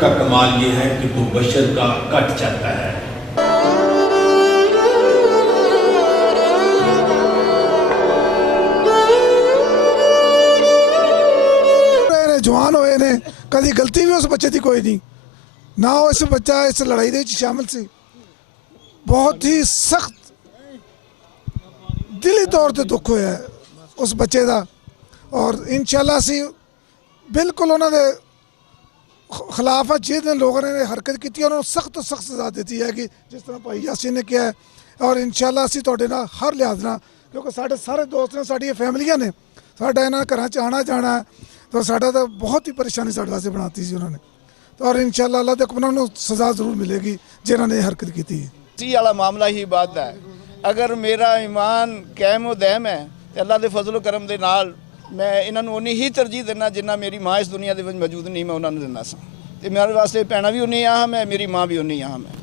का कमाल ये है कि तू बशर का कट जाता है। जवान होए ने कभी गलती भी उस बच्चे की कोई नहीं ना हो, इस बच्चा इस लड़ाई दे शामिल सी, बहुत ही सख्त दिली तौर पर दुख होया उस बच्चे का। और इंशाल्लाह असी बिल्कुल उन्होंने खिलाफ है जिन लोगों ने हरकत की उन्होंने सख्त तो सख्त सजा दी है कि जिस तरह भाई यासीन ने किया है। और इंशाल्लाह असी तुहाडे नाल हर लिहाज नाल, क्योंकि साढ़े सारे दोस्त ने, साड़ी फैमिलियां ने, साडा इन्हां घरां च आना जाना है, तो साडा तो बहुत ही परेशानी साडे वास्ते बनाती सी उन्होंने। तो और इंशाल्लाह अल्लाह दे हुक्म नाल उन्हां नूं सज़ा जरूर मिलेगी जिन्होंने ये हरकत की थी। सी वाला मामला ही बात है, अगर मेरा ईमान कायम व दैम है तो अल्लाह के फजल करम के नाल मैं इन्होंने उन्नी ही तरजीह देना जिन्ना मेरी माँ इस दुनिया के मौजूद नहीं मैं उन्होंने दिना सा। तो मेरे वास्ते भैन भी उन्नी अहम है, मेरी माँ भी उन्नी अहम है।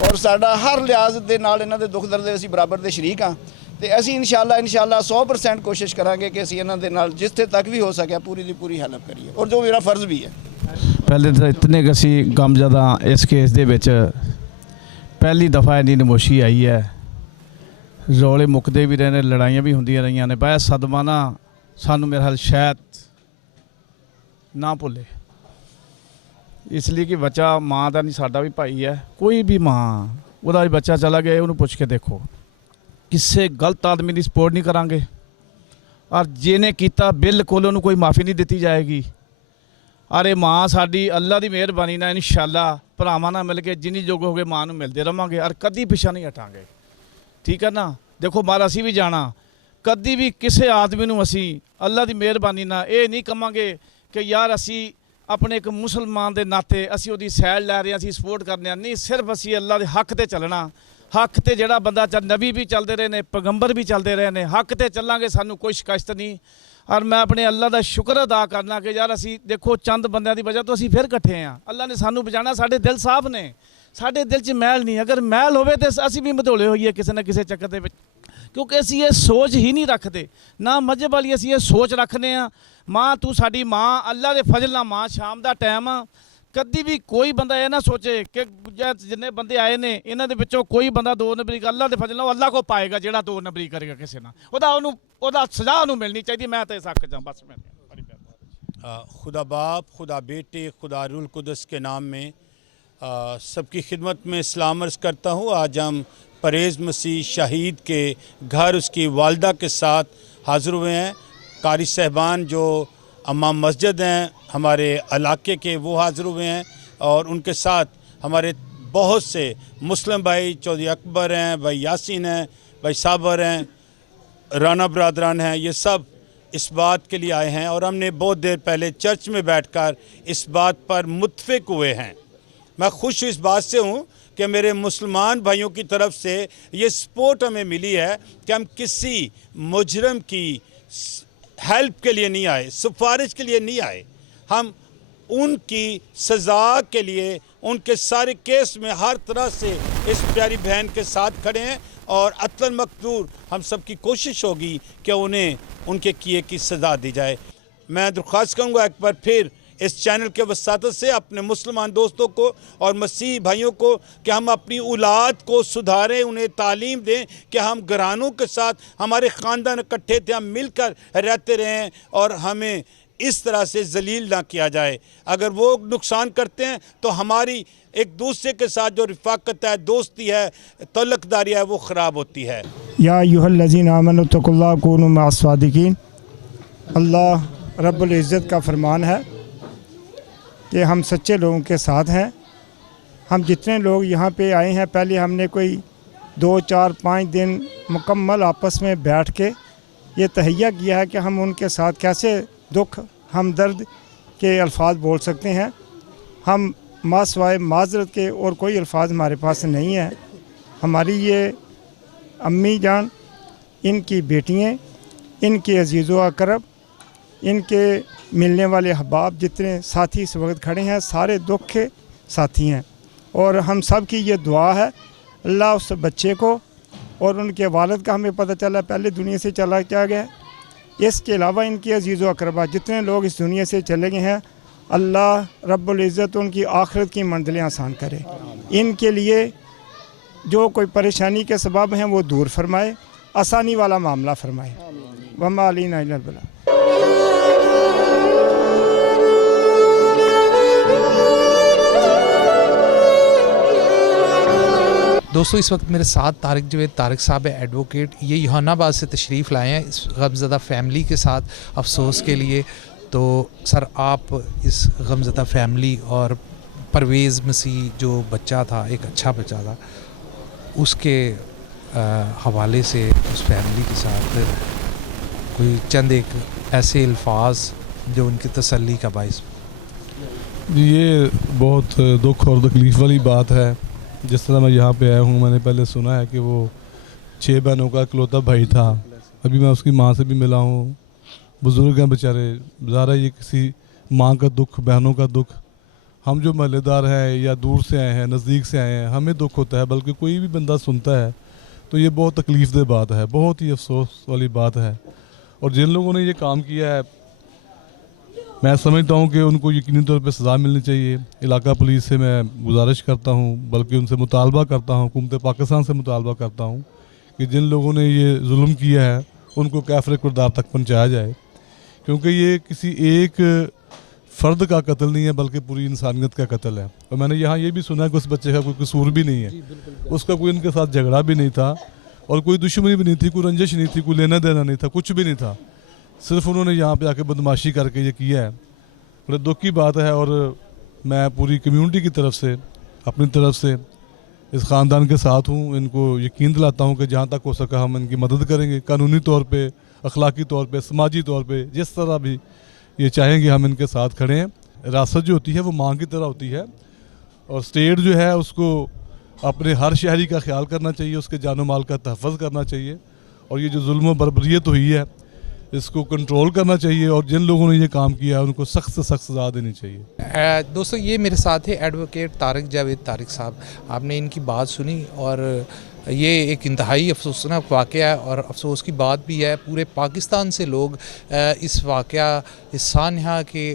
और साडा हर लिहाज के नाल इन्हां दे दुख दर्द असीं बराबर के शरीक हाँ। तो असीं इंशाल्लाह 100% कोशिश करांगे कि असीं इन्हां दे नाल जिथे तक भी हो सके पूरी की पूरी हेल्प करिए, और जो मेरा फर्ज भी है। पहले तो इतने असी गमज़दा इस केस दे विच पहली दफ़ा इन्नी नमोशी आई है। रौले मुकते भी रहे ने, लड़ाइयाँ भी होंदियां रही ने, बड़ा सदमा ना सानू मेरा हाल शायद ना भुले, इसलिए कि बच्चा माँ का नहीं, साडा भी भाई है। कोई भी माँ वह बच्चा चला गया उन्होंने पुछ के देखो, किसी गलत आदमी की सपोर्ट नहीं करांगे, और जिन्हें किया बिल्कुल उन्होंने कोई माफ़ी नहीं दी जाएगी। अरे माँ साड़ी अल्लाह की मेहरबानी ना इंशाल्लाह भरावां नाल मिल के जिन्नी जोग हो गए माँ नूं मिलते रहांगे, और कदी पिछा नहीं हटांगे। ठीक है ना। देखो बाहर असी भी जाना, कदी भी किसी आदमी नूं असी अल्लाह की मेहरबानी ना ये नहीं कहांगे कि यार असी अपने एक मुसलमान के नाते असी उहदी सैड लै रहे असी सपोर्ट करने नहीं। सिर्फ असी अल्लाह के हक ते चलना, हक ते जिहड़ा बंदा नबी भी चलते रहे ने, पैगंबर भी चलते रहे ने, हक ते चलांगे, सानू कोई शिकायत नहीं। और मैं अपने अल्लाह का शुक्र अदा करना कि यार असी देखो चंद बंदियां की वजह तो असी फिर इकट्ठे हाँ। अल्लाह ने सानू बचाना, साडे दिल साफ ने, साडे दिल च मैल नहीं। अगर मैल होवे तो असी भी मधोले होइए किसी न किसी चक्कर दे विच, क्योंकि असी ये सोच ही नहीं रखते ना मजहब वाली, असी ये सोच रखने हाँ माँ तू साडी माँ, अल्लाह के फजल नाल माँ। शाम का टाइम आ, कदी भी कोई बंदा यह ना सोचे कि जिन्ने बंदे आए ने इन्हां दे विचों कोई बंदा दो नंबरी, अल्लाह के फजल नाल अल्लाह को पाएगा जिहड़ा दो नंबरी करेगा किसी नाल, ओहदा सज़ा उहनूं मिलनी चाहिए। मैं तो इस हक च बस मैं खुदा बाप, खुदा बेटे, खुदा रूल कुदस के नाम में सबकी खिदमत में सलाम अर्ज़ करता हूँ। आज हम परेज़ मसीह शहीद के घर उसकी वालदा के साथ हाज़िर हुए हैं। कारी साहबान जो अम्मा मस्जिद हैं हमारे इलाके के, वो हाज़िर हुए हैं, और उनके साथ हमारे बहुत से मुस्लिम भाई, चौधरी अकबर हैं, भाई यासीन हैं, भाई साबर हैं, राना बरदरान हैं, ये सब इस बात के लिए आए हैं। और हमने बहुत देर पहले चर्च में बैठकर इस बात पर मुत्फिक हुए हैं। मैं खुश इस बात से हूँ कि मेरे मुसलमान भाइयों की तरफ से ये सपोर्ट हमें मिली है कि हम किसी मुजरम की हेल्प के लिए नहीं आए, सिफारिश के लिए नहीं आए, हम उनकी सज़ा के लिए, उनके सारे केस में हर तरह से इस प्यारी बहन के साथ खड़े हैं। और अतलन मकदूर हम सब की कोशिश होगी कि उन्हें उनके किए की सज़ा दी जाए। मैं दरख्वास्त करूँगा एक बार फिर इस चैनल के वसातत से अपने मुसलमान दोस्तों को और मसीह भाइयों को कि हम अपनी औलाद को सुधारें, उन्हें तालीम दें कि हम घरानों के साथ, हमारे ख़ानदान इकट्ठे थे, हम मिलकर रहते रहें और हमें इस तरह से जलील ना किया जाए। अगर वो नुकसान करते हैं तो हमारी एक दूसरे के साथ जो रफ़ाकत है, दोस्ती है, तल्लक़दारी है, वो ख़राब होती है। या अय्युहल्लज़ीना आमनू तक़ुल्लाह कूनू मअस-सादिक़ीन। अल्लाह रब्बुल इज़्ज़त का फरमान है कि हम सच्चे लोगों के साथ हैं। हम जितने लोग यहाँ पे आए हैं, पहले हमने कोई 2, 4, 5 दिन मुकम्मल आपस में बैठ के ये तहैया किया है कि हम उनके साथ कैसे दुख, हमदर्द के अल्फाज बोल सकते हैं। हम मासवाए माजरत के और कोई अल्फाज हमारे पास नहीं है। हमारी ये अम्मी जान, इनकी बेटियाँ, इनके अजीज़ व अकरब, इनके मिलने वाले अहबाब, जितने साथी इस वक्त खड़े हैं, सारे दुख के साथी हैं। और हम सब की ये दुआ है अल्लाह उस बच्चे को और उनके वालिद का, हमें पता चला पहले दुनिया से चला क्या गया, इसके अलावा इनके अजीज़ व अकरबा जितने लोग इस दुनिया से चले गए हैं, अल्लाह रब्बुल इज़्ज़त उनकी आखिरत की मंजिलें आसान करे। इनके लिए जो कोई परेशानी के सबब हैं वो दूर फरमाए, आसानी वाला मामला फरमाए। वमा अलैना इल्लल बलाग। दोस्तों इस वक्त मेरे साथ तारिक जवेद तारिक साहब है, एडवोकेट। ये जहानाबाद से तशरीफ़ लाए हैं इस गमज़दा फैमिली के साथ अफसोस के लिए। तो सर, आप इस गमज़दा फैमिली और परवेज़ मसीह जो बच्चा था, एक अच्छा बच्चा था, उसके हवाले से उस फैमिली के साथ कोई चंद एक ऐसे अल्फाज जो उनकी तसल्ली का बाइस। ये बहुत दुख और तकलीफ़ वाली बात है। जिस तरह मैं यहाँ पे आया हूँ, मैंने पहले सुना है कि वो 6 बहनों का इकलौता भाई था। अभी मैं उसकी माँ से भी मिला हूँ। बुज़ुर्ग हैं बेचारे, ज़ाहिर है ये किसी माँ का दुख, बहनों का दुख। हम जो महल्लेदार हैं या दूर से आए हैं, नज़दीक से आए हैं, हमें दुख होता है, बल्कि कोई भी बंदा सुनता है तो ये बहुत तकलीफ़देह बात है, बहुत ही अफसोस वाली बात है। और जिन लोगों ने ये काम किया है, मैं समझता हूँ कि उनको यकीनी तौर पे सज़ा मिलनी चाहिए। इलाका पुलिस से मैं गुजारिश करता हूँ, बल्कि उनसे मुतालबा करता हूँ, हुकूमत पाकिस्तान से मुतालबा करता हूँ कि जिन लोगों ने ये जुल्म किया है उनको कैफ़रे किरदार तक पहुँचाया जाए, क्योंकि ये किसी एक फ़र्द का कत्ल नहीं है, बल्कि पूरी इंसानियत का कत्ल है। और मैंने यहाँ ये भी सुना है कि उस बच्चे का कोई कसूर भी नहीं है, उसका कोई उनके साथ झगड़ा भी नहीं था और कोई दुश्मनी भी नहीं थी, कोई रंजिश नहीं थी, कोई लेना देना नहीं था, कुछ भी नहीं था। सिर्फ उन्होंने यहाँ पे आके बदमाशी करके ये किया है। बड़े दुख की बात है। और मैं पूरी कम्युनिटी की तरफ से, अपनी तरफ से इस ख़ानदान के साथ हूँ। इनको यकीन दिलाता हूँ कि जहाँ तक हो सका हम इनकी मदद करेंगे, कानूनी तौर पे, अखलाकी तौर पे, समाजी तौर पे, जिस तरह भी ये चाहेंगे हम इनके साथ खड़े हैं। रासत जो होती है वो माँ की तरह होती है, और स्टेट जो है उसको अपने हर शहरी का ख्याल करना चाहिए, उसके जानो माल का तहफ़्फ़ुज़ करना चाहिए। और ये जो जुल्म बर्बरियत हुई है इसको कंट्रोल करना चाहिए, और जिन लोगों ने ये काम किया है उनको सख्त से सख्त सज़ा देनी चाहिए। दोस्तों ये मेरे साथ है एडवोकेट तारिक जावेद तारिक साहब। आपने इनकी बात सुनी और ये एक इंतहाई अफसोसनाक वाक़या है और अफसोस की बात भी है। पूरे पाकिस्तान से लोग इस वाक़या, इस सानहा के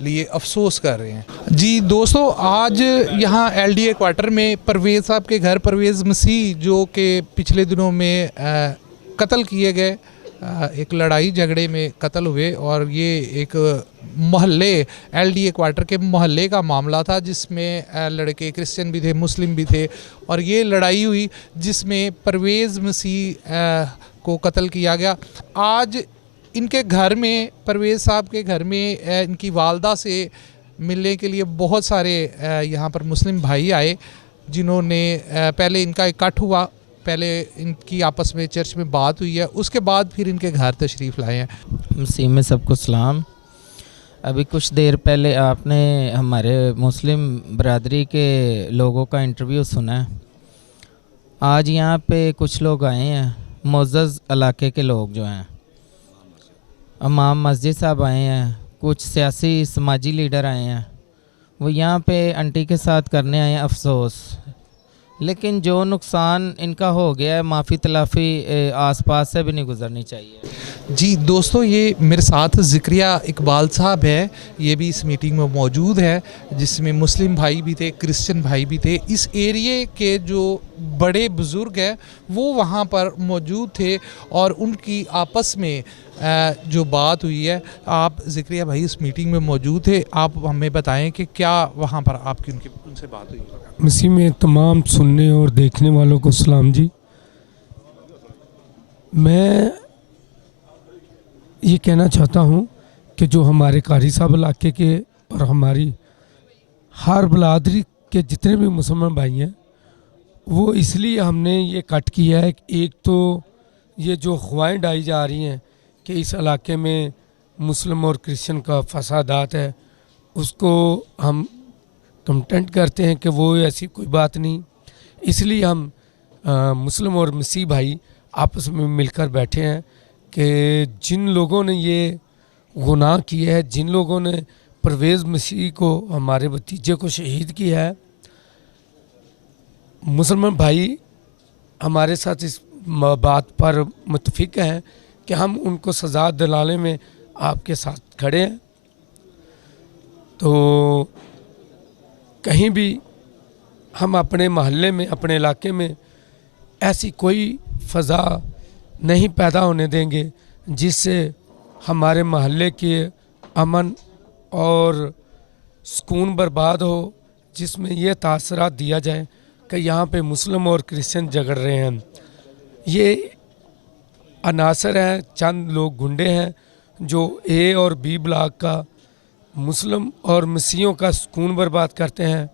लिए अफसोस कर रहे हैं। जी दोस्तों, आज यहाँ LDA क्वार्टर में परवेज़ साहब के घर, परवेज़ मसीह जो कि पिछले दिनों में कत्ल किए गए, एक लड़ाई झगड़े में कत्ल हुए। और ये एक मोहल्ले, LDA क्वार्टर के मोहल्ले का मामला था, जिसमें लड़के क्रिश्चियन भी थे, मुस्लिम भी थे, और ये लड़ाई हुई जिसमें परवेज़ मसीह को कत्ल किया गया। आज इनके घर में, परवेज़ साहब के घर में, इनकी वालदा से मिलने के लिए बहुत सारे यहाँ पर मुस्लिम भाई आए, जिन्होंने पहले इनका इकट्ठ हुआ, पहले इनकी आपस में चर्च में बात हुई है, उसके बाद फिर इनके घर तशरीफ़ लाए हैं। मसीह में सबको सलाम। अभी कुछ देर पहले आपने हमारे मुस्लिम बरादरी के लोगों का इंटरव्यू सुना है। आज यहाँ पे कुछ लोग आए हैं, मुअज़्ज़ज़ इलाके के लोग जो हैं, इमाम मस्जिद साहब आए हैं, कुछ सियासी समाजी लीडर आए हैं। वो यहाँ पे आंटी के साथ करने आए हैं अफसोस। लेकिन जो नुकसान इनका हो गया है, माफ़ी तलाफ़ी आसपास से भी नहीं गुजरनी चाहिए। जी दोस्तों, ये मेरे साथ ज़िक्रिया इकबाल साहब है, ये भी इस मीटिंग में मौजूद है, जिसमें मुस्लिम भाई भी थे, क्रिश्चियन भाई भी थे। इस एरिए के जो बड़े बुज़ुर्ग हैं वो वहाँ पर मौजूद थे और उनकी आपस में जो बात हुई है। आप ज़िक्रिया भाई इस मीटिंग में मौजूद थे, आप हमें बताएं कि क्या वहाँ पर आपकी उनसे बात हुई। मसीह में तमाम सुनने और देखने वालों को सलाम जी। मैं ये कहना चाहता हूँ कि जो हमारे कारी साहब इलाके के और हमारी हर बलादरी के जितने भी मुसलमान भाई हैं, वो इसलिए हमने ये कट किया है। एक तो ये जो अफवाहें डाली जा रही हैं कि इस इलाके में मुस्लिम और क्रिश्चियन का फसादात है, उसको हम कंटेंट करते हैं कि वो ऐसी कोई बात नहीं। इसलिए हम मुस्लिम और मसीह भाई आपस में मिलकर बैठे हैं कि जिन लोगों ने ये गुनाह किया है, जिन लोगों ने परवेज़ मसीह को, हमारे भतीजे को शहीद किया है, मुसलमान भाई हमारे साथ इस बात पर मुत्तफिक हैं कि हम उनको सज़ा दिलाने में आपके साथ खड़े हैं। तो कहीं भी हम अपने मोहल्ले में, अपने इलाके में ऐसी कोई फ़ज़ा नहीं पैदा होने देंगे जिससे हमारे मोहल्ले के अमन और सुकून बर्बाद हो, जिसमें ये तासरात दिया जाए कि यहाँ पे मुस्लिम और क्रिश्चियन झगड़ रहे हैं। ये अनासर हैं, चंद लोग गुंडे हैं जो ए और बी ब्लॉक का, मुस्लिम और मसीहों का सुकून बर्बाद करते हैं